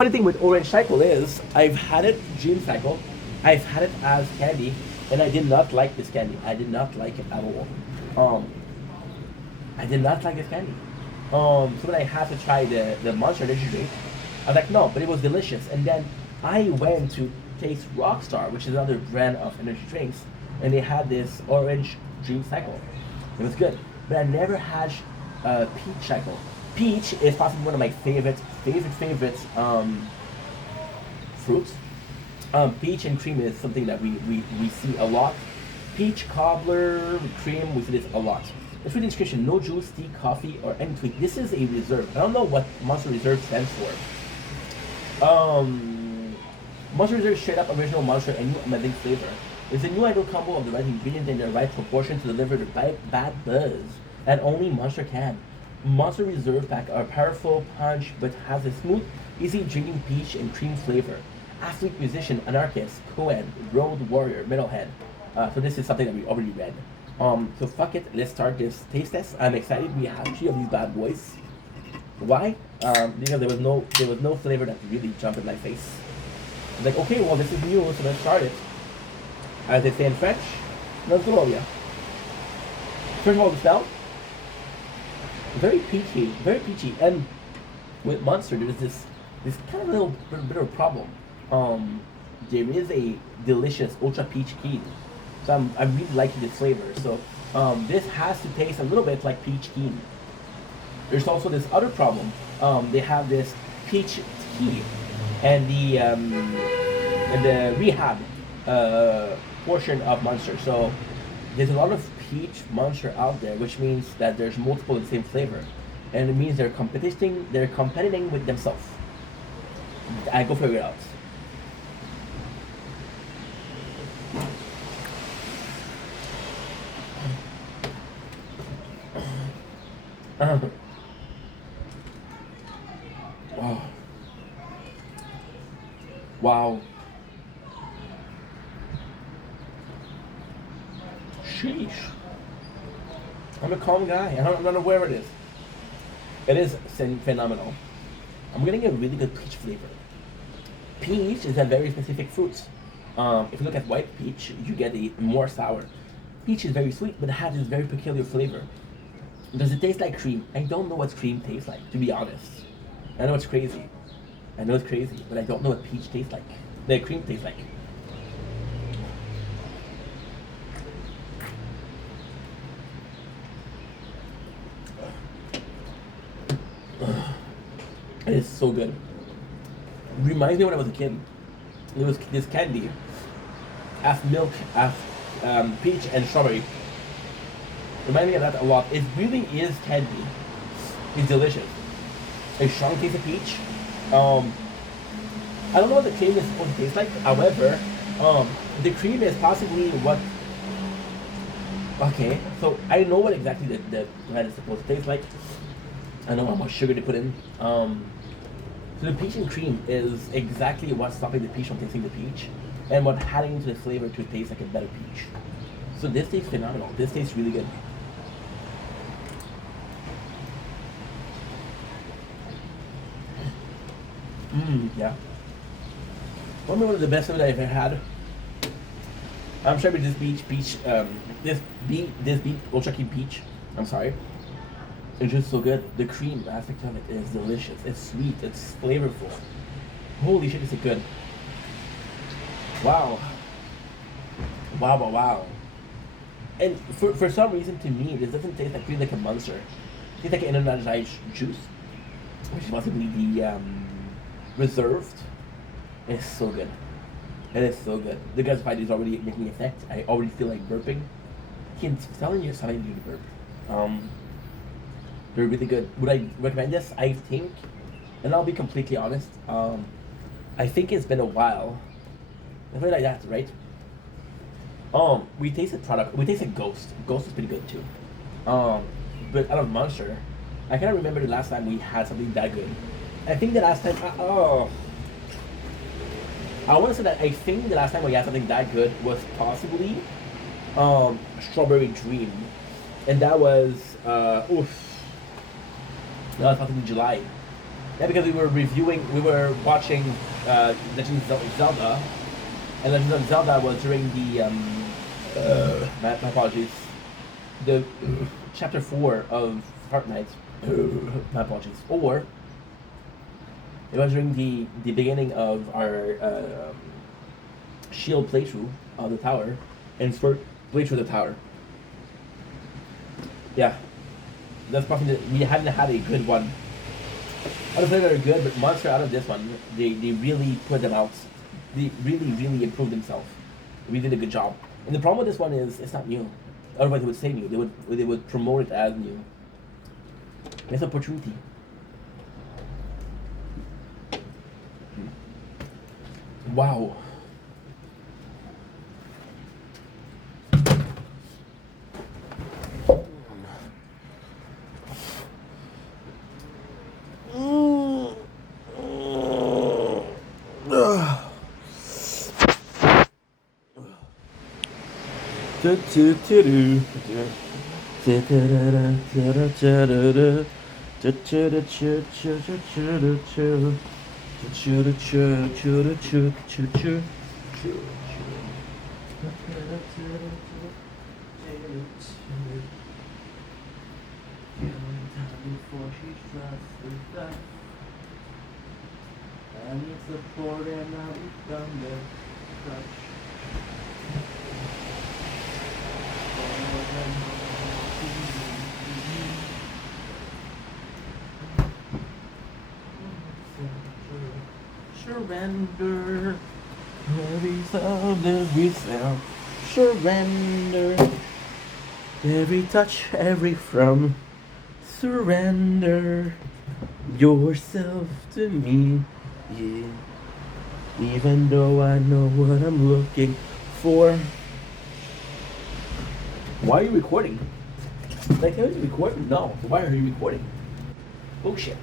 Funny thing with Orange Cycle is I've had it Dream Cycle, I've had it as candy, and I did not like this candy. I did not like it at all. Um, I did not like this candy. So when I had to try the Monster Energy drink, I was like, no, but it was delicious. And then I went to taste Rockstar, which is another brand of energy drinks, and they had this Orange Dream Cycle. It was good, but I never had Peach Cycle. Peach is possibly one of my favorite fruits. Peach and cream is something that we see a lot. Peach, cobbler, cream, we see this a lot. The food description: no juice, tea, coffee, or any tweak. This is a reserve. I don't know what Monster Reserve stands for. Monster Reserve is straight up original Monster and new amazing flavor. It's a new ideal combo of the right ingredient in the right proportion to deliver the right bad buzz that only Monster can. Monster Reserve Pack are powerful punch but has a smooth, easy drinking peach and cream flavor. Athlete, musician, anarchist, Cohen, road warrior, metalhead. So this is something that we already read. So fuck it, let's start this taste test. I'm excited. We have 3 of these bad boys. Why? Because there was no flavor that really jumped in my face. I was like, okay, well this is new, so let's start it. As they say in French, let's go, yeah. First of all, the smell. Very peachy, and with Monster, there's this kind of little bit of a problem. There is a delicious Ultra Peach Keen, so I'm really liking this flavor. So this has to taste a little bit like Peach Keen. There's also this other problem. They have this Peach Tea, and the rehab portion of Monster. So there's a lot of peach Monster out there, which means that there's multiple of the same flavor, and it means they're competing with themselves. I go figure it out. Wow. Wow. Sheesh. I'm a calm guy. I don't know where it is. It is phenomenal. I'm getting a really good peach flavor. Peach is a very specific fruit. If you look at white peach, you get a more sour. Peach is very sweet, but it has this very peculiar flavor. Does it taste like cream? I don't know what cream tastes like, to be honest. I know it's crazy. But I don't know what peach tastes like. The cream tastes like. It is so good. Reminds me when I was a kid. It was this candy, as milk, as peach and strawberry. Reminds me of that a lot. It really is candy. It's delicious. A strong taste of peach. I don't know what the cream is supposed to taste like. However, the cream is possibly what. Okay, so I know what exactly the bread is supposed to taste like. I know how much sugar they put in. So the peach and cream is exactly what's stopping the peach from tasting the peach, and what adding into the flavor to taste like a better peach. So this tastes phenomenal. This tastes really good. Yeah. One of the best food I've ever had. I'm sure with this this beet Ultra Keen Peach. I'm sorry. It's just so good. The cream aspect of it is delicious. It's sweet. It's flavorful. Holy shit, is it good. Wow. Wow. And for some reason, to me, this doesn't taste like really like a Monster. It tastes like an energized juice, which is possibly the reserved. It's so good. It is so good. The gasified is already making effect. I already feel like burping. I'm telling you, it's telling you to burp. They're really good. Would I recommend this? I think, and I'll be completely honest, I think it's been a while. Something like that, right? We tasted product. We tasted Ghost. Ghost is pretty good too. But out of Monster, I can't remember the last time we had something that good. I think the last time. I want to say that I think the last time we had something that good was possibly Strawberry Dream, and that was oof. That was possibly July. Yeah, because we were watching Legend of Zelda, and Legend of Zelda was during the my apologies, the chapter 4 of Heart Knight. My apologies. Or it was during the beginning of our Shield playthrough of the tower, and for playthrough of the tower. Yeah, that's probably we hadn't had a good one. I don't think they're good, but Monster out of this one, they really put them out. They really improved themselves. We did a good job. And the problem with this one is it's not new. Otherwise, they would say new. They would promote it as new. Missed opportunity. Wow. Before she trusts that I need support and I'll be from the touch. Surrender every sound that we sound. Surrender every touch, every frown. Surrender yourself to me, yeah. Even though I know what I'm looking for. Why are you recording? Like, how is you recording? No. Why are you recording? Bullshit.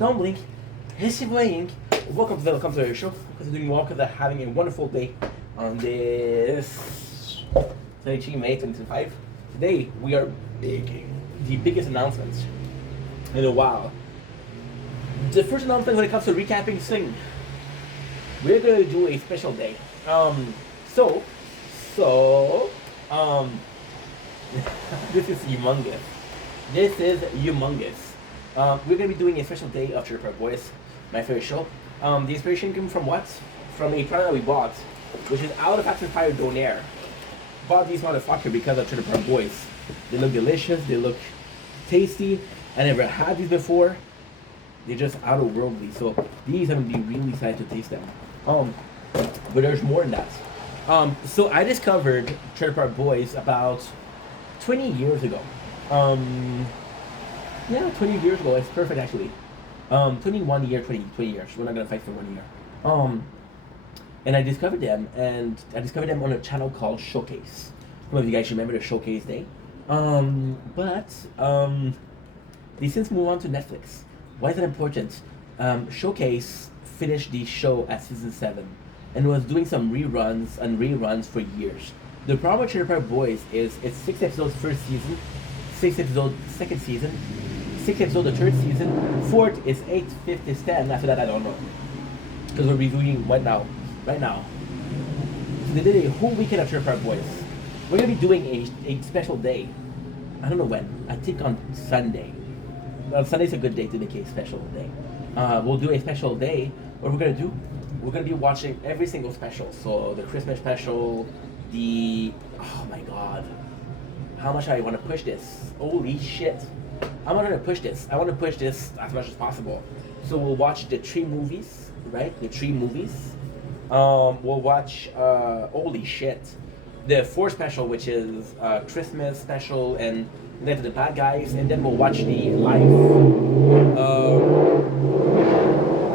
Don't blink. It's playing. Welcome to the show. Considering welcome to having a wonderful day on this 32 May 2025. Today we are making the biggest announcements in a while. The first announcement when it comes to recapping Sing, we're gonna do a special day. So, this is humongous. This is humongous. We're gonna be doing a special day of Trailer Park Boys, my favorite show. The inspiration came from what? From a product that we bought, which is Out of Fast and Fire Donair. Bought these motherfuckers because of Trailer Park Boys. They look delicious, they look tasty. I never had these before. They're just out of worldly. So these I'm gonna be really excited to taste them. But there's more than that. So I discovered Trailer Park Boys about 20 years ago. Yeah, 20 years ago. It's perfect actually. 21 year, 20 years. We're not gonna fight for 1 year. And I discovered them, on a channel called Showcase. Some of you guys remember the Showcase day. They since moved on to Netflix. Why is that important? Showcase finished the show at season 7 and was doing some reruns for years. The problem with Trailer Park Boys is it's 6 episodes first season, 6 episodes second season, 6 episodes the third season, 4th is 8th, 5th is 10. After that I don't know. Because we're reviewing right now. So they did a whole weekend of Trailer Park Boys. We're gonna be doing a special day. I don't know when. I think on Sunday. Sunday's a good day to make a special day. We'll do a special day. What we're gonna do? We're gonna be watching every single special. So the Christmas special, oh my god, how much I want to push this. Holy shit. I'm not gonna push this. I want to push this as much as possible. So we'll watch the 3 movies, right? The 3 movies. We'll watch, holy shit, the 4 special, which is Christmas special and Night of the Bad Guys, and then we'll watch the live.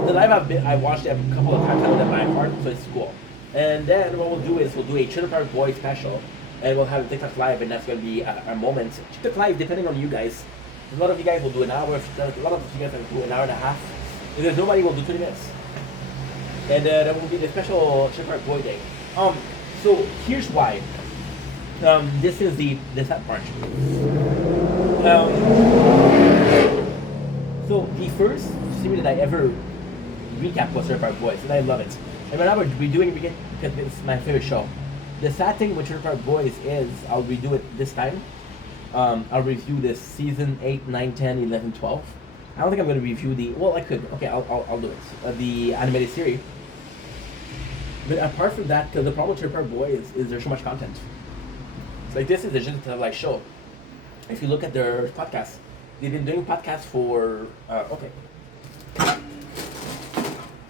The live I watched them a couple of times. I know them by heart, so it's cool. And then what we'll do is we'll do a Trailer Park Boys special, and we'll have a TikTok live, and that's gonna be our moment. TikTok live, depending on you guys. A lot of you guys will do an hour. A lot of you guys will do an hour and a half. If there's nobody, we'll do 20 minutes. and that will be the special Chip Park Boy Day. So here's why. This is the sad part. So the first series that I ever recap was Trailer Park Boys, and I love it. And right now we're redoing it again because it's my favorite show. The sad thing with Trailer Park Boys is I'll redo it this time. I'll review this season 8, 9, 10, 11, 12. I don't think I'm going to review the... Well, I could. Okay, I'll do it. The animated series. But apart from that, because the problem with Trailer Park Boys is there's so much content. It's like this is a just like show. If you look at their podcasts, they've been doing podcasts for... okay.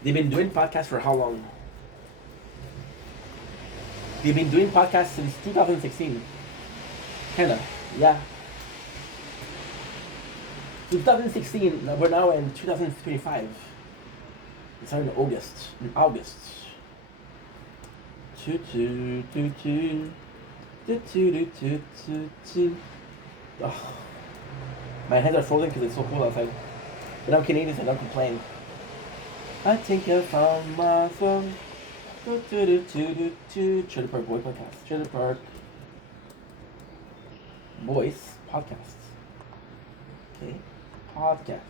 They've been doing podcasts for how long? They've been doing podcasts since 2016. Kinda, yeah. 2016, we're now in 2025. It's in August. In August. Oh. My hands are frozen because it's so cold outside. But I'm Canadian, so I don't complain. I think I found my phone. Trailer Park Boy Podcast. Trailer Park Boys Podcast. Okay. Podcast.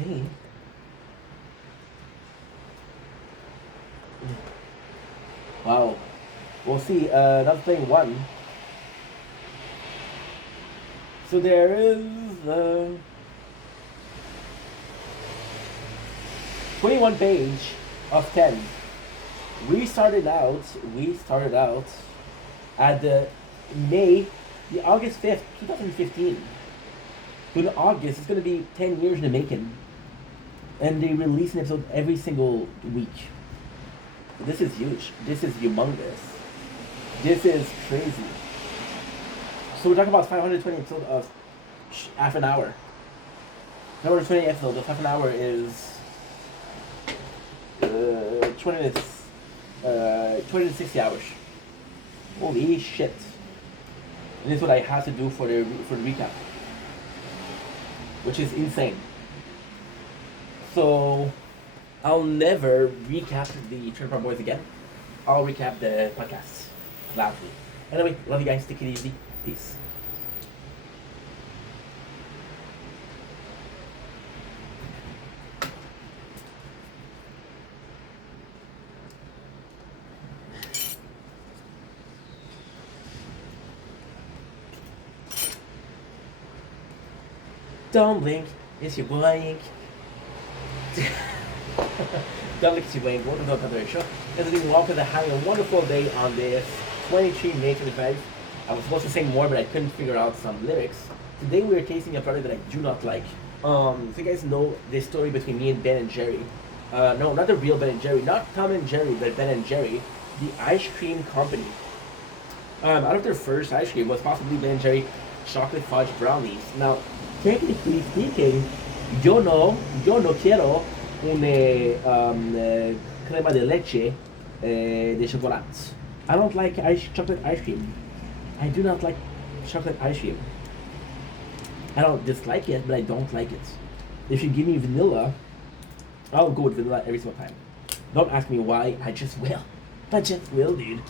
Okay. Wow. We'll see. That's playing one. So there is 21 page of 10. We started out at the August 5th, 2015. In August, it's going to be 10 years in the making. And they release an episode every single week. This is huge. This is humongous. This is crazy. So we're talking about 520 episodes of half an hour. 520 episodes of half an hour is 20 to 60 hours. Holy shit. And this is what I had to do for the recap. Which is insane. So I'll never recap the Trailer Park Boys again. I'll recap the podcast loudly. Anyway, love you guys. Take it easy. Peace. Don't blink, it's your blink. Don't blink, it's your blink. Welcome to another show. Welcome to having a wonderful day on this 23 May 25. I was supposed to say more, but I couldn't figure out some lyrics. Today we're tasting a product that I do not like. So you guys know this story between me and Ben and Jerry. No, not the real Ben and Jerry, not Tom and Jerry, but Ben and Jerry, the ice cream company. Out of their first ice cream was possibly Ben and Jerry chocolate fudge brownies. Now, technically speaking, yo no quiero una crema de leche de chocolate. I don't like chocolate ice cream. I do not like chocolate ice cream. I don't dislike it, but I don't like it. If you give me vanilla, I'll go with vanilla every single time. Don't ask me why, I just will. I just will, dude.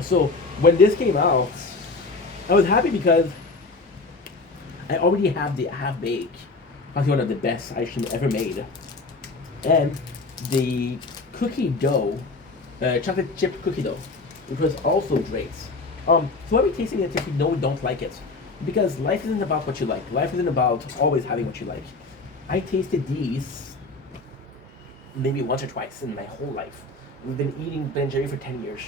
So, when this came out, I was happy because I already have the half-baked, probably one of the best ice cream ever made. And the cookie dough, chocolate chip cookie dough, which was also great. So why are we tasting it if we know we don't like it? Because life isn't about what you like. Life isn't about always having what you like. I tasted these maybe once or twice in my whole life. We've been eating Ben & Jerry for 10 years.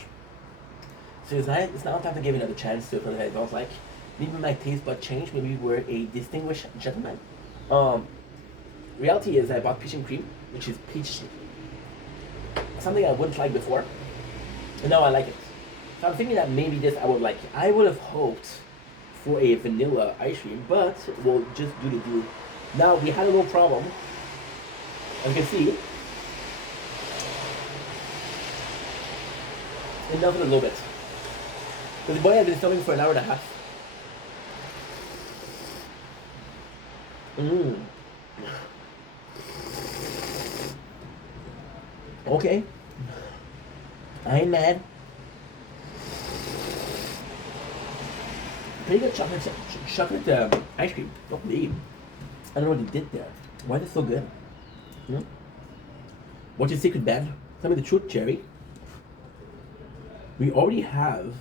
So it's now time to give another chance to something that I don't like. Maybe my taste bud changed. Maybe we're a distinguished gentleman. Reality is I bought peach and cream, which is peach, something I wouldn't like before, and now I like it. So I'm thinking that maybe this I would like. I would have hoped for a vanilla ice cream, but we'll just do the deal. Now we had a little problem. As you can see, enough of a little bit. Because the boy had been filming for an hour and a half. Mm. Okay, I ain't mad. Pretty good chocolate ice cream. Don't believe. I don't know what they did there. Why is it so good? You know? What's your secret, Ben? Tell me the truth, Jerry. We already have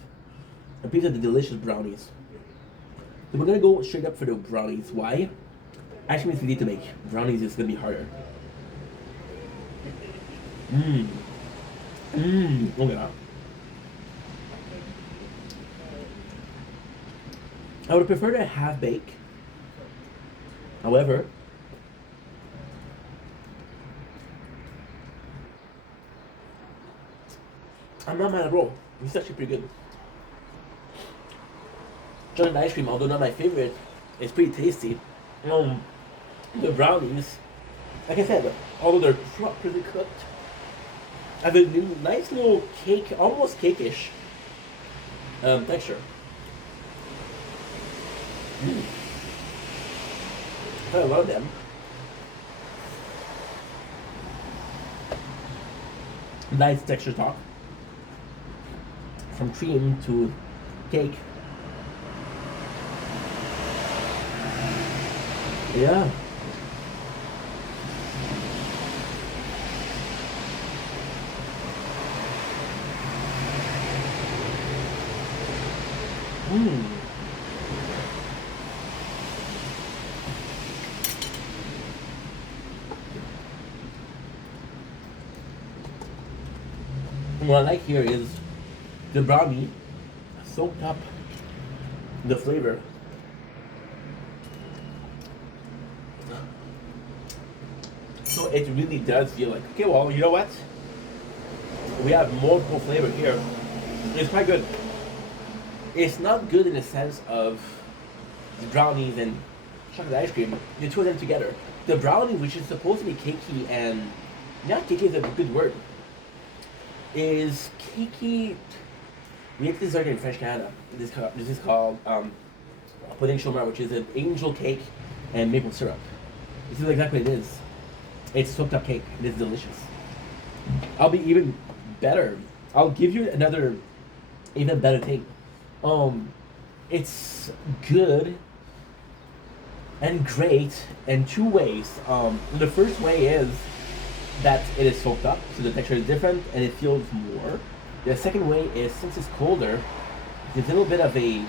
a piece of the delicious brownies. So we're gonna go straight up for the brownies. Why? Actually, means we need to make brownies is gonna be harder. Mmm. Mmm. Look at that. I would prefer to half bake. However, I'm not mad at all. It's actually pretty good. Chocolate ice cream, although not my favorite, it's pretty tasty. Um, the brownies, like I said, although they're properly cooked, have a nice little cake, almost cake-ish texture. Mm. I love them. Nice texture talk. From cream to cake. Yeah. Mm. What I like here is the brownie soaked up the flavor. So it really does feel like, okay, well, you know what? We have multiple flavor here. It's quite good. It's not good in the sense of the brownies and chocolate ice cream. You two of them together. The brownie, which is supposed to be cakey and not cakey is a good word, is cakey. We have this dessert in French Canada. This is called pudding chômeur, which is an angel cake and maple syrup. This is exactly what it is. It's soaked up cake. It is delicious. I'll be even better. I'll give you another even better thing. It's good and great in two ways. The first way is that it is soaked up, so the texture is different and it feels more. The second way is since it's colder, there's a little bit of a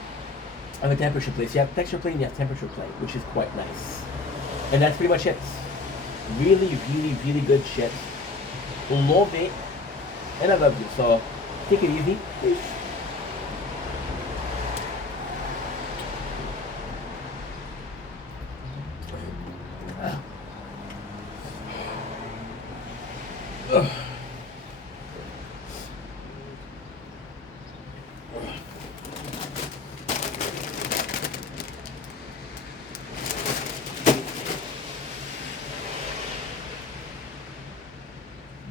temperature play. So you have texture play and you have temperature play, which is quite nice. And that's pretty much it. Really, really, really good shit. Love it. And I love you. So take it easy. Peace.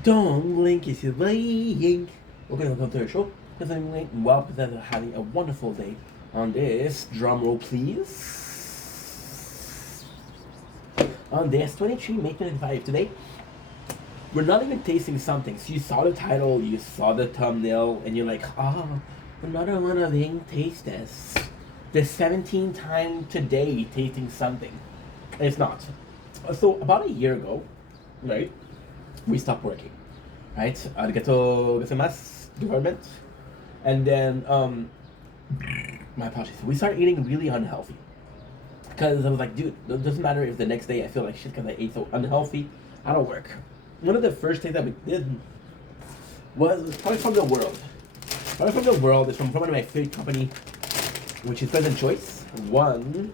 Don't blink, it's your blinking. Okay, welcome to the show. Because I'm late and well, because I'm having a wonderful day on this. Drum roll, please. On this 23 May 25 today, we're not even tasting something. So you saw the title, you saw the thumbnail, and you're like, oh, another one of Ink Taste Tests. The 17th time today tasting something. And it's not. So about a year ago, right? We stopped working, right? Arigato gozaimasu, government. And then, my apologies. We started eating really unhealthy. Because I was like, dude, it doesn't matter if the next day I feel like shit because I ate so unhealthy. I don't work. One of the first things that we did was probably from the world. Probably from the world is from one of my favorite company, which is Pleasant Choice. 1,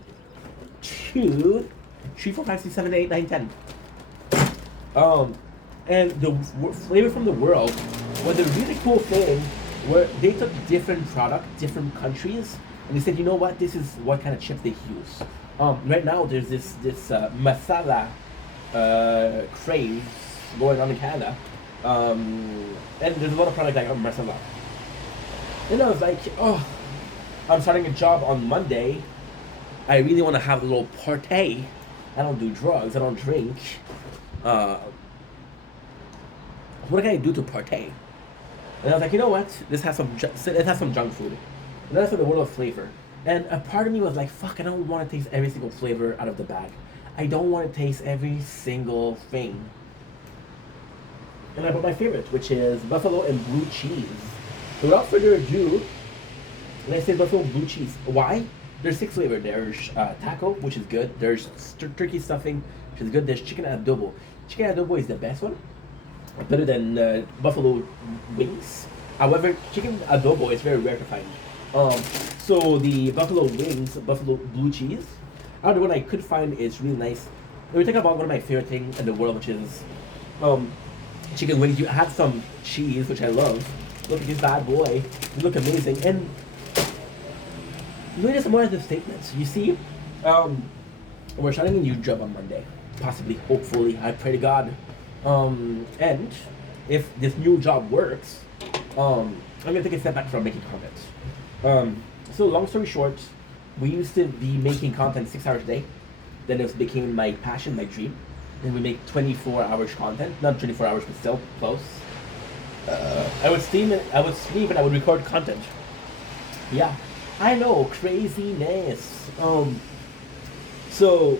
2, 3, 4, 5, 6, 7, 8, 9, 10. And the flavor from the world was a really cool thing where they took different product, different countries, and they said, you know what, this is what kind of chips they use. Right now there's this masala craze going on in Canada, and there's a lot of product like masala. And I was like, oh, I'm starting a job on Monday. I really want to have a little party. I don't do drugs. I don't drink. Uh, what can I do to partake? And I was like, you know what? It has some junk food. And then I saw the world of flavor. And a part of me was like, fuck, I don't want to taste every single flavor out of the bag. I don't want to taste every single thing. And I bought my favorite, which is buffalo and blue cheese. So without further ado, let's say buffalo blue cheese. Why? There's 6 flavors. There's taco, which is good. There's turkey stuffing, which is good. There's chicken adobo. Chicken adobo is the best one. Better than buffalo wings. However, chicken adobo is very rare to find. So the buffalo wings, buffalo blue cheese, the one I could find is really nice. When we think about one of my favorite things in the world, which is chicken wings, you have some cheese, which I love. Look at this bad boy. They look amazing. And look at some more of the statements. You see, we're starting a new job on Monday. Possibly, hopefully, I pray to God. And if this new job works, I'm gonna take a step back from making content. So long story short, we used to be making content 6 hours a day. Then it became my passion, my dream. Then we make 24 hours content, not 24 hours, but still close. I would sleep and I would record content. Yeah, I know, craziness. So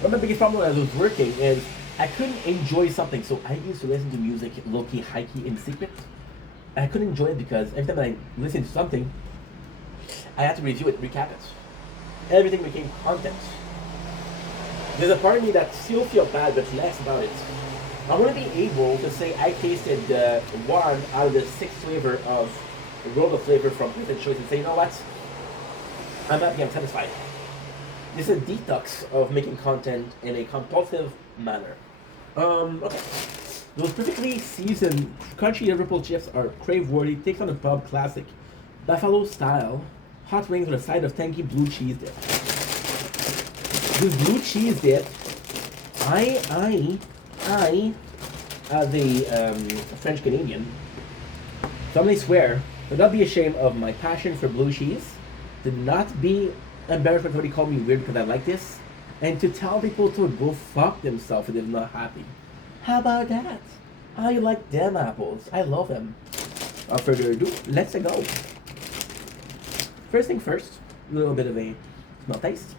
one of the biggest problem as I was working is I couldn't enjoy something. So I used to listen to music low-key, high-key, in secret. I couldn't enjoy it because every time I listened to something, I had to review it, recap it. Everything became content. There's a part of me that still feel bad, but less about it. I want to be able to say I tasted one out of the 6 flavor of the world of flavor from President's Choice and say, you know what? I'm happy, I'm satisfied. This is a detox of making content in a compulsive manner. Okay. Those perfectly seasoned crunchy Liverpool chips are crave-worthy. Takes on a pub classic, buffalo style hot wings with a side of tangy blue cheese dip. This blue cheese dip, I as a French Canadian, solemnly swear to not be ashamed of my passion for blue cheese, to not be embarrassed when somebody called me weird because I like this, and to tell people to go fuck themselves if they're not happy. How about that? I like them apples. I love them. Without further ado, let's go. First thing first, a little bit of a smell taste.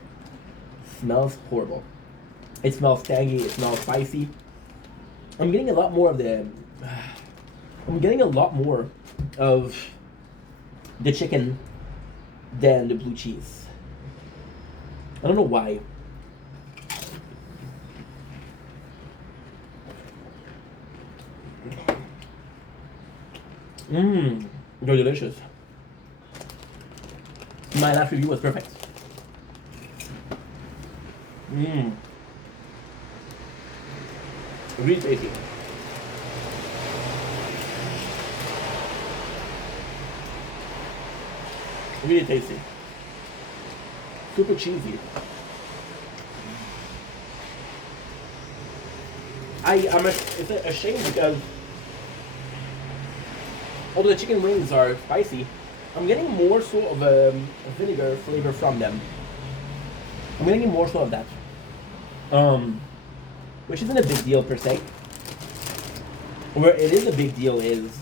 Smells horrible. It smells tangy, it smells spicy. I'm getting a lot more of the chicken than the blue cheese. I don't know why. They're delicious. My last review was perfect. Really tasty. Really tasty. Super cheesy. It's a shame because although the chicken wings are spicy, I'm getting more so of a vinegar flavor from them. I'm getting more so of that. Which isn't a big deal per se. Where it is a big deal is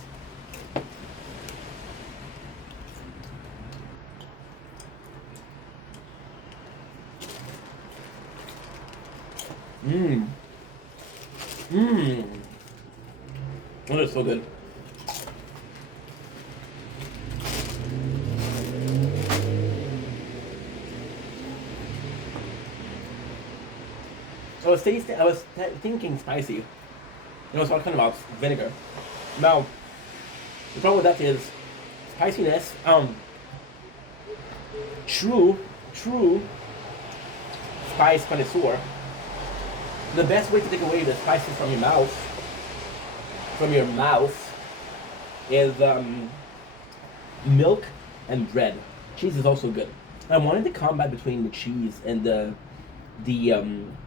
Oh, that's so good. I was thinking spicy. And I was talking about vinegar. Now, the problem with that is spiciness. True spice connoisseur. The best way to take away the spices from your mouth, is milk and bread. Cheese is also good. I wanted the combat between the cheese and the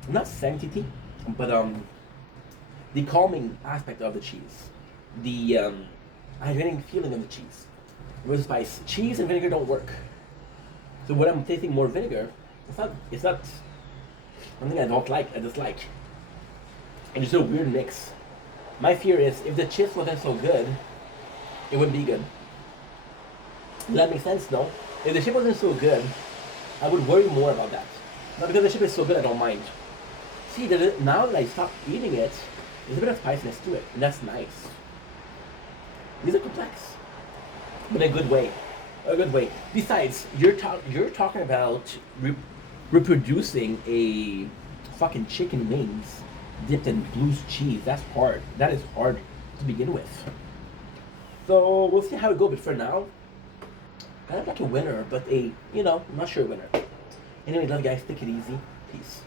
not sanctity, but the calming aspect of the cheese, the hydrating feeling of the cheese. With spice, cheese and vinegar don't work. So when I'm tasting more vinegar, it's not something I don't like. I dislike. And it's a weird mix. My fear is if the chips wasn't so good, it wouldn't be good. Does that make sense? No. If the chip wasn't so good, I would worry more about that. Not because the chip is so good, I don't mind. See, now that I stopped eating it, there's a bit of spiciness to it, and that's nice. These are complex, but in a good way. A good way. Besides, you're talking about reproducing a fucking chicken wings dipped in blue cheese. That's hard. That is hard to begin with. So we'll see how it goes. But for now, kind of like a winner, but I'm not sure winner. Anyway, love you guys. Take it easy. Peace.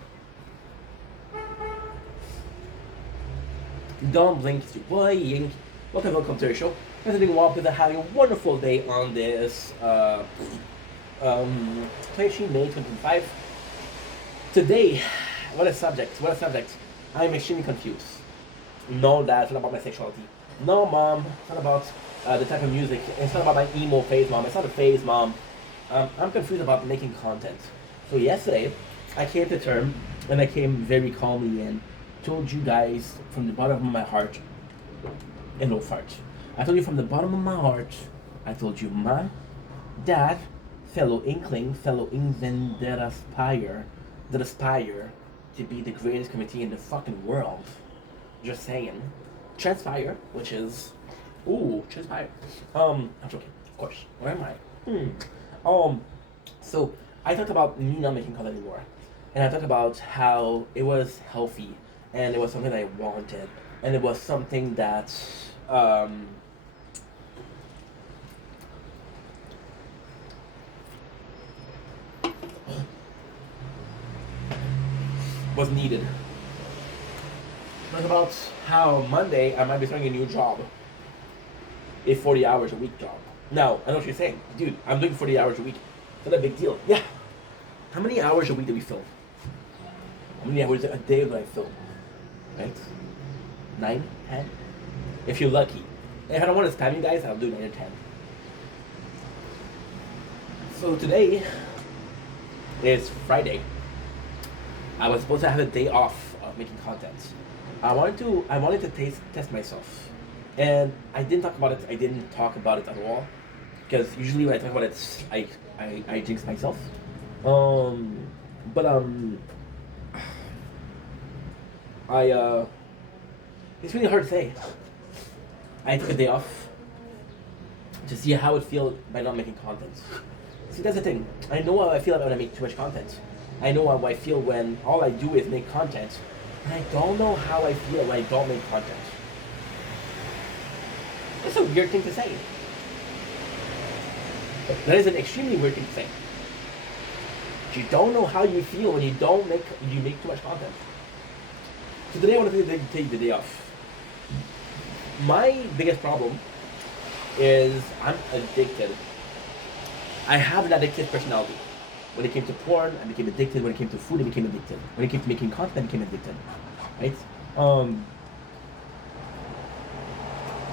Don't blink, it's your boy Yink. Welcome to the show. I'm doing well because I'm having a wonderful day on this 23 May 2025. Today, what a subject. I'm extremely confused. No, Dad, it's not about my sexuality. No, Mom, it's not about the type of music. It's not about my emo phase, Mom. It's not a phase, Mom. I'm confused about making content. So yesterday, I came to term, and I came very calmly and told you guys from the bottom of my heart, and no fart. I told you from the bottom of my heart, I told you, Ma, Dad, fellow Inkling, fellow England that aspire to be the greatest committee in the fucking world. Just saying. Transpire, which is, Transpire. I'm joking, of course. Where am I? So I talked about me not making content anymore, and I talked about how it was healthy, and it was something that I wanted, and it was something that was needed. Talk about how Monday I might be starting a new job, a 40 hours a week job. Now, I know what you're saying, dude, I'm doing 40 hours a week. It's not a big deal. Yeah. How many hours a week do we film? How many hours a day do I film? Right? 9, 10? If you're lucky. And if I don't want to spam you guys, I'll do 9 or 10. So today is Friday. I was supposed to have a day off of making content. I wanted to test myself. And I didn't talk about it at all. Because usually when I talk about it, I jinx myself. It's really hard to say. I took a day off to see how it feels by not making content. See, that's the thing. I know how I feel when I make too much content. I know how I feel when all I do is make content. And I don't know how I feel when I don't make content. That's a weird thing to say. That is an extremely weird thing to say. You don't know how you feel when you make too much content. So today I want to take the day off. My biggest problem is I'm addicted. I have an addictive personality. When it came to porn, I became addicted. When it came to food, I became addicted. When it came to making content, I became addicted. Right?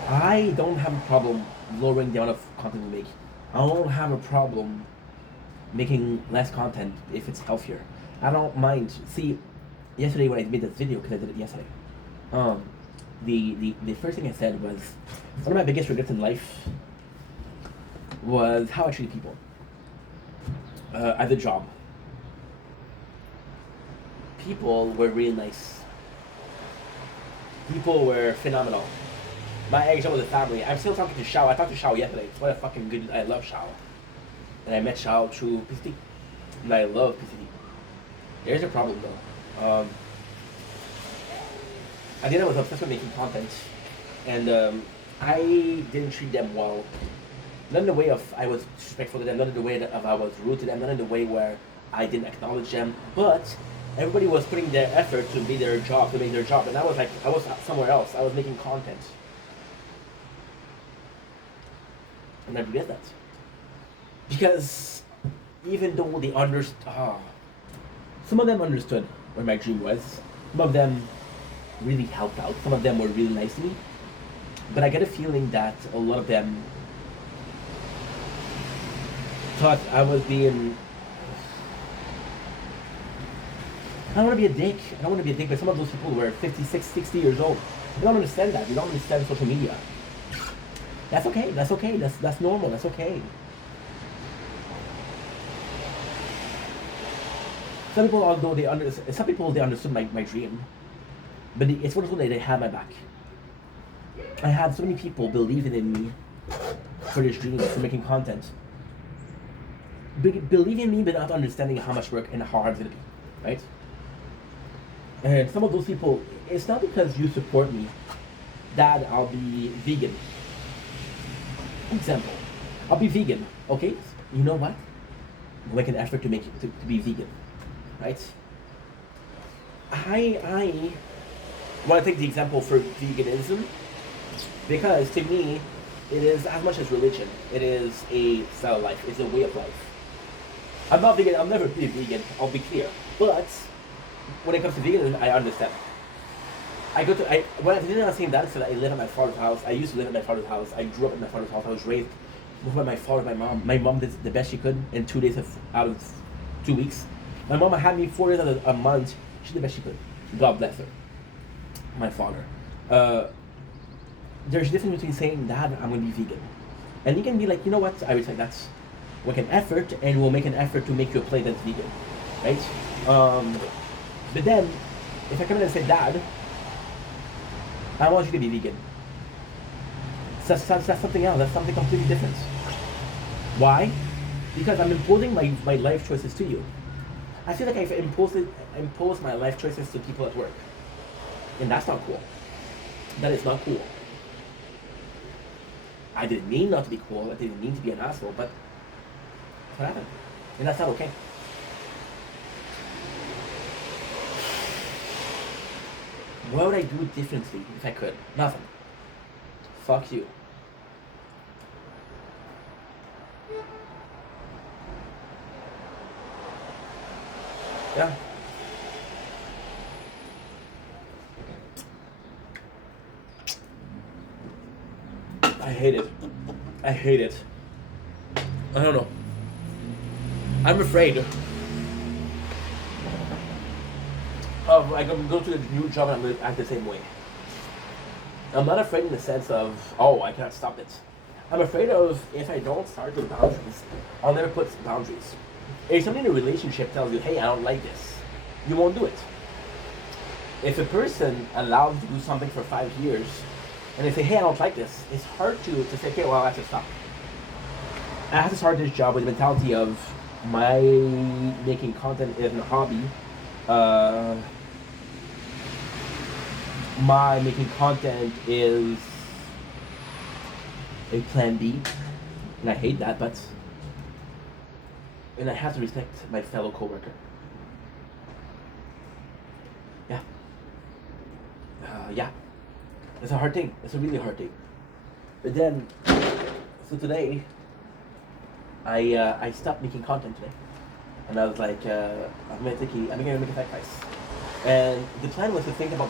I don't have a problem lowering the amount of content we make. I don't have a problem making less content if it's healthier. I don't mind. See, yesterday when I made this video, because I did it yesterday, the first thing I said was one of my biggest regrets in life was how I treated people at the job. People were really nice. People were phenomenal. My ex was a family. I'm still talking to Shao. I talked to Shao yesterday. What a fucking good. I love Shao. And I met Shao through PCT. And I love PCT. There's a problem though. I think I was obsessed with making content. And I didn't treat them well. Not in the way of I was disrespectful to them, not in the way of I was rude to them, not in the way where I didn't acknowledge them, but everybody was putting their effort to make their job, and I was somewhere else. I was making content. And I regret that. Because even though they understood, some of them understood what my dream was, some of them really helped out, some of them were really nice to me, but I get a feeling that a lot of them thought I was being I don't want to be a dick. I don't want to be a dick, but some of those people who are 56, 60 years old, they don't understand that. They don't understand social media. That's okay. That's okay. That's normal. That's okay. Some people, although some people they understood my dream, but it's wonderful that they had my back. I had so many people believing in me for this dream, for making content. Believing in me, but not understanding how much work and how hard it's gonna be, right? And some of those people, it's not because you support me that I'll be vegan. Example, I'll be vegan, okay? You know what? Make an effort to to be vegan, right? I want to take the example for veganism because to me, it is as much as religion. It is a style of life. It's a way of life. I'm not vegan. I'll never be vegan. I'll be clear. But when it comes to veganism, I understand. When I didn't understand that, so I live at my father's house. I used to live at my father's house. I grew up at my father's house. I was raised with my father, my mom. My mom did the best she could in 2 days out of 2 weeks. My mom had me 4 days out of a month. She did the best she could. God bless her. My father. There's a difference between saying that I'm going to be vegan, and you can be like, you know what? I would say that's make an effort, and we'll make an effort to make you a plate that's vegan, right? But then, if I come in and say, Dad, I want you to be vegan. That's something else. That's something completely different. Why? Because I'm imposing my life choices to you. I feel like I've imposed my life choices to people at work, and that's not cool. That is not cool. I didn't mean not to be cool. I didn't mean to be an asshole, but what happened? And that's not okay. What would I do differently if I could? Nothing. Fuck you. Yeah. I hate it. I hate it. I don't know. I'm afraid of I'm gonna go to the new job and I'm gonna act the same way. I'm not afraid in the sense of, oh, I cannot stop it. I'm afraid of if I don't start with boundaries, I'll never put boundaries. If somebody in a relationship tells you, hey, I don't like this, you won't do it. If a person allows you to do something for 5 years and they say, hey, I don't like this, it's hard to say, okay, well, I have to stop. I have to start this job with the mentality of my making content is a hobby. My making content is a plan B, and I hate that, and I have to respect my fellow coworker. Yeah. Yeah. It's a hard thing. It's a really hard thing. But then, so today, I stopped making content today, and I was like, I'm gonna make a sacrifice. And the plan was to think in my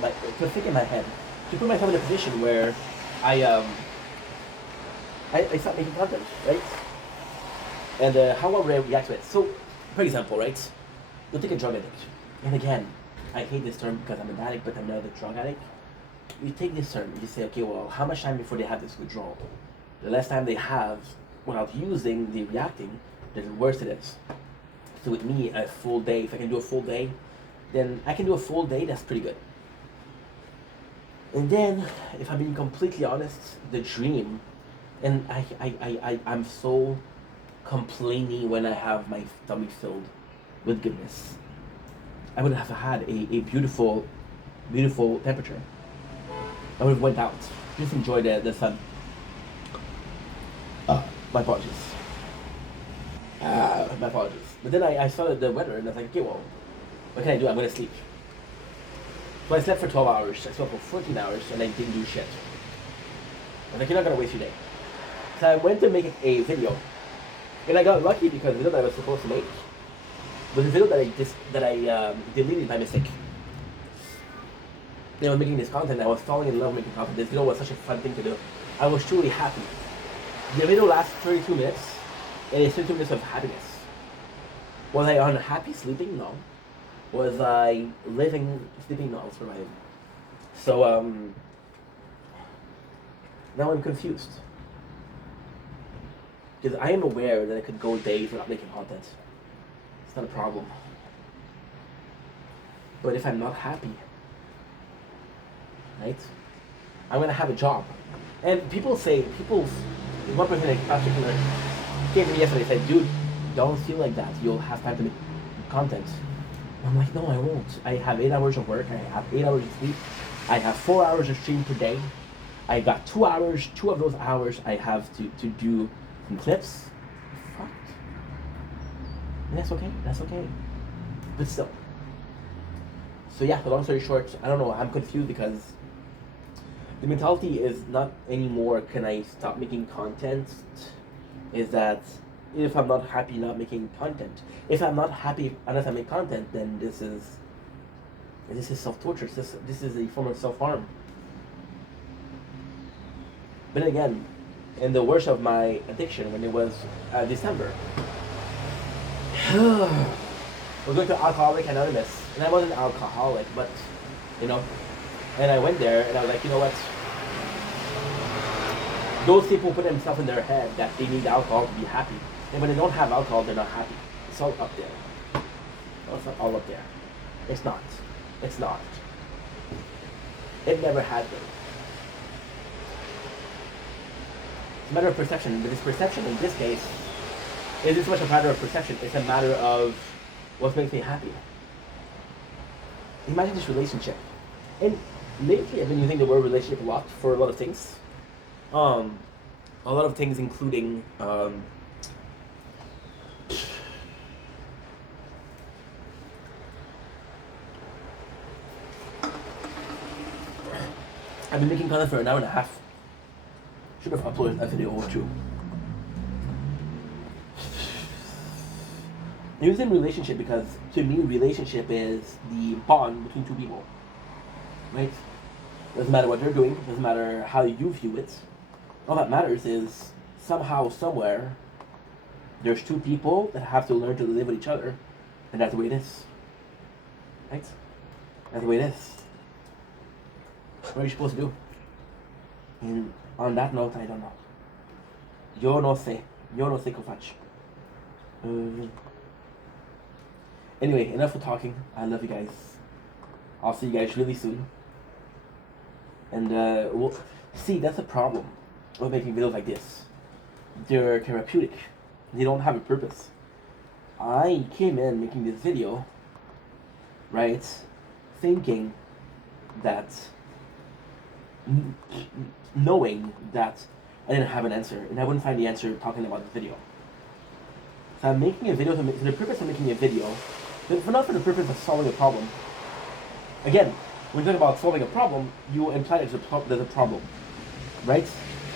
head, to put myself in a position where I stopped making content, right? And how I would react to it. So, for example, right, you'll take a drug addict, and again, I hate this term because I'm an addict, but I'm not a drug addict. You take this term, you say, okay, well, how much time before they have this withdrawal? The less time they have without using, the reacting, the worse it is. So with me, a full day, if I can do a full day, then I can do a full day, that's pretty good. And then, if I'm being completely honest, the dream, and I'm so complaining when I have my tummy filled with goodness. I would have had a beautiful, beautiful temperature. I would have went out, just enjoy the sun. My apologies. My apologies. But then I saw the weather and I was like, okay, well, what can I do? I'm gonna sleep. So I slept for 12 hours, I slept for 14 hours, and I didn't do shit. I was like, you're not gonna waste your day. So I went to make a video, and I got lucky because the video that I was supposed to make was a video that I deleted by mistake. I was making this content, I was falling in love making content. This video was such a fun thing to do. I was truly happy. The video lasts 32 minutes, and it's 32 minutes of happiness. Was I unhappy sleeping? No. Was I living, sleeping? No, I was surviving. So now I'm confused because I am aware that I could go days without making content. It's not a problem. But if I'm not happy, right? I'm gonna have a job. And people say, one person like Patrick Miller came to me yesterday and said, dude, don't feel like that. You'll have time to make content. I'm like, no, I won't. I have 8 hours of work. I have 8 hours of sleep. I have 4 hours of stream per day. I got 2 hours. 2 of those hours I have to do some clips. Fuck. And that's okay. That's okay. But still. So yeah, the long story short, I don't know. I'm confused because the mentality is not anymore, can I stop making content? Is that if I'm not happy not making content. If I'm not happy unless I make content, then this is self-torture. This is a form of self-harm. But again, in the worst of my addiction, when it was December, we're going to Alcoholics Anonymous, and I wasn't an alcoholic, but and I went there and I was like, you know what? Those people put themselves in their head that they need alcohol to be happy. And when they don't have alcohol, they're not happy. It's all up there. No, it's not all up there. It's not. It's not. It never had been. It's a matter of perception, but this perception in this case isn't so much a matter of perception, it's a matter of what makes me happy. Imagine this relationship. And lately I've been using the word relationship a lot for a lot of things. A lot of things including I've been making content for an hour and a half. Should have uploaded a video or two. I'm using relationship because to me relationship is the bond between two people. Right? Doesn't matter what they're doing, doesn't matter how you view it. All that matters is somehow, somewhere, there's two people that have to learn to live with each other, and that's the way it is. Right? That's the way it is. What are you supposed to do? And on that note, I don't know. Yo no sé que faço. Anyway, enough of talking. I love you guys. I'll see you guys really soon. And see, that's a problem with making videos like this. They're therapeutic. They don't have a purpose. I came in making this video, right, thinking that, knowing that I didn't have an answer, and I wouldn't find the answer talking about the video. So I'm making a video for the purpose of making a video, but not for the purpose of solving a problem. Again, when you talk about solving a problem, you imply there's a problem, right?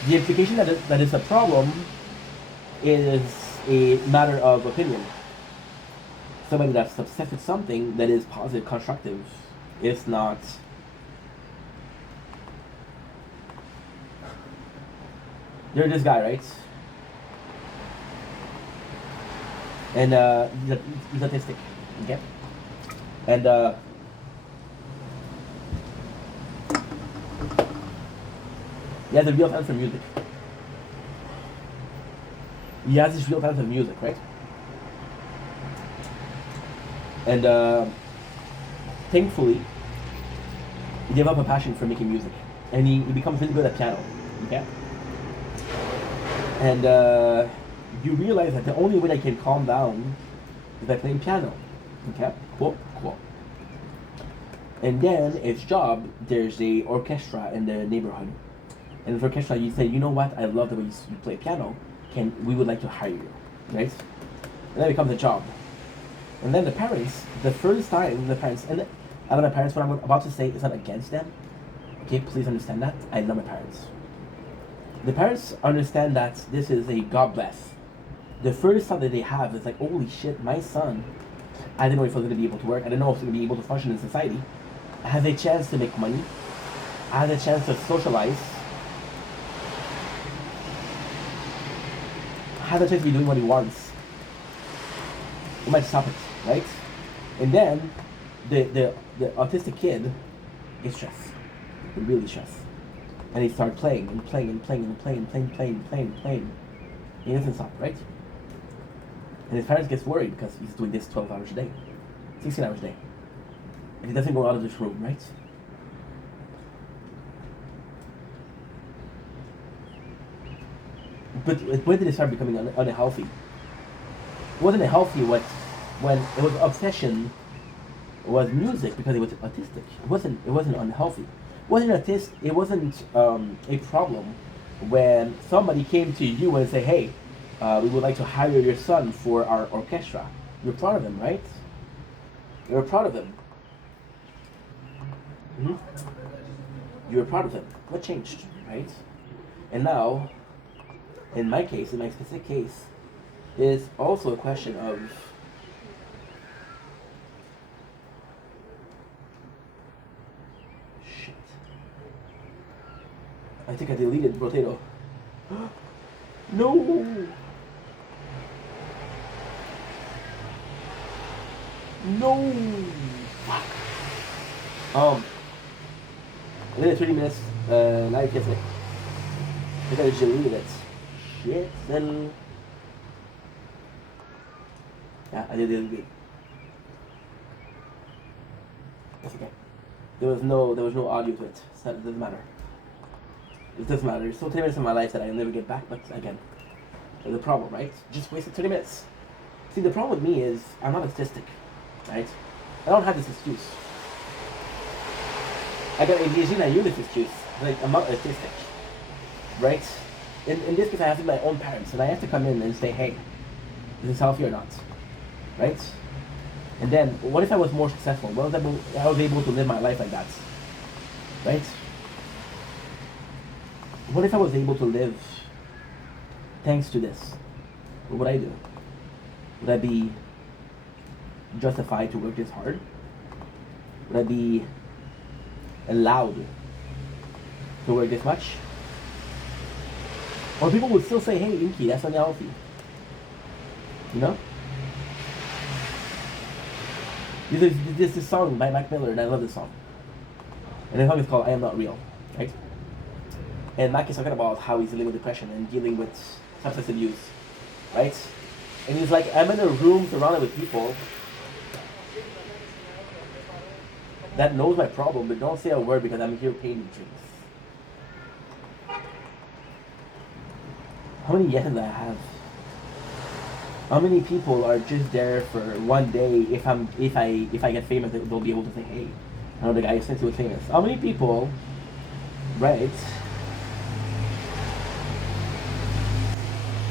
The implication that it's a problem is a matter of opinion. Somebody that's obsessed with something that is positive, constructive, is not. You're this guy, right? And he's autistic, okay? And he has a real talent for music. He has this real talent for music, right? And thankfully, he gave up a passion for making music, and he becomes really good at piano, okay? And you realize that the only way I can calm down is by playing piano, okay? Cool. And then his job, there's a orchestra in the neighborhood. And the orchestra, you say, you know what? I love the way you play piano. We would like to hire you, right? And that becomes a job. And then the parents, and I love my parents. What I'm about to say is not against them. Okay, please understand that. I love my parents. The parents understand that this is a God bless. The first thought that they have is like, holy shit, my son, I didn't know if I was going to be able to work. I didn't know if he was going to be able to function in society. Has a chance to make money. Has a chance to socialize. Has a chance to be doing what he wants. We might stop it, right? And then the autistic kid gets stressed, really stressed, and he starts playing and playing and playing and playing and playing, playing, playing, playing. He doesn't stop, right? And his parents gets worried because he's doing this 12 hours a day, 16 hours a day, and he doesn't go out of this room, right? But when did it start becoming unhealthy? It wasn't healthy when it was obsession was music because it was autistic. It wasn't unhealthy. It wasn't a problem when somebody came to you and say, "Hey, we would like to hire your son for our orchestra." You're proud of him, right? You're proud of him. Hmm. You're proud of him. What changed, right? And now, in my case, in my specific case, is also a question of shit. I think I deleted potato. No. No. Fuck. I did it 30 minutes. Now you can't say. I think I deleted it. Shit. Then. Yeah, I did it. That's okay. There was no audio to it, so it doesn't matter. It doesn't matter. There's still 10 minutes of my life that I'll never get back, but again, there's a problem, right? Just wasted 30 minutes. See, the problem with me is I'm not autistic, right? I don't have this excuse. I got ADHD and I use this excuse. Like, I'm not autistic, right? In this case, I have to be my own parents, and I have to come in and say, hey, is this healthy or not? Right? And then, what if I was more successful? What if I was able to live my life like that? Right? What if I was able to live thanks to this? What would I do? Would I be justified to work this hard? Would I be allowed to work this much? Or people would still say, hey, Inky, that's unhealthy. You know? There's this song by Mac Miller, and I love this song. And the song is called I Am Not Real, right? And Mac is talking about how he's dealing with depression and dealing with substance abuse, right? And he's like, I'm in a room surrounded with people that knows my problem, but don't say a word because I'm here painting drinks. How many yeses do I have? How many people are just there for one day? If I get famous, they'll be able to say, "Hey, I know the guy since he was famous." How many people, right?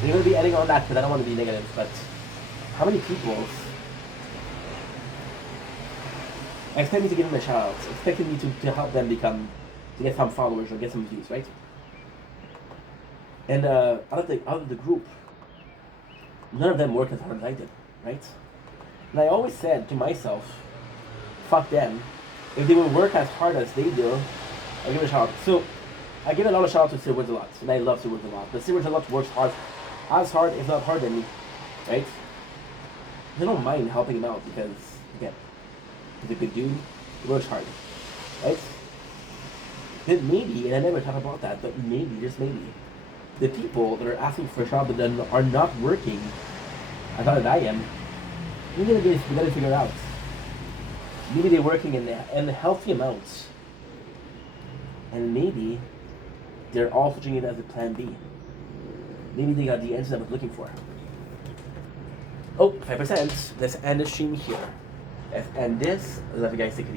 You're gonna be adding on that because I don't want to be negative, but how many people expect me to give them a shout out, expecting me to help them to get some followers or get some views, right? And out of the group, none of them work as hard as I did, right? And I always said to myself, fuck them. If they would work as hard as they do, I'll give it a shout out. So, I give a lot of shout out to Sir Words a lot, and I love Sir Words a lot. But Sir Words a lot works hard, as hard, if not harder than me, right? I don't mind helping him out because, again, he's a good dude, he works hard, right? But maybe, and I never talk about that, but maybe, just maybe, the people that are asking for a job that are not working as hard as I am, we gotta figure out. Maybe they're working in healthy amounts, and maybe they're all switching it as a plan B. Maybe they got the answer I was looking for. Oh, 5%. Let's end the stream here. Let's end this. Love you guys. Take it easy.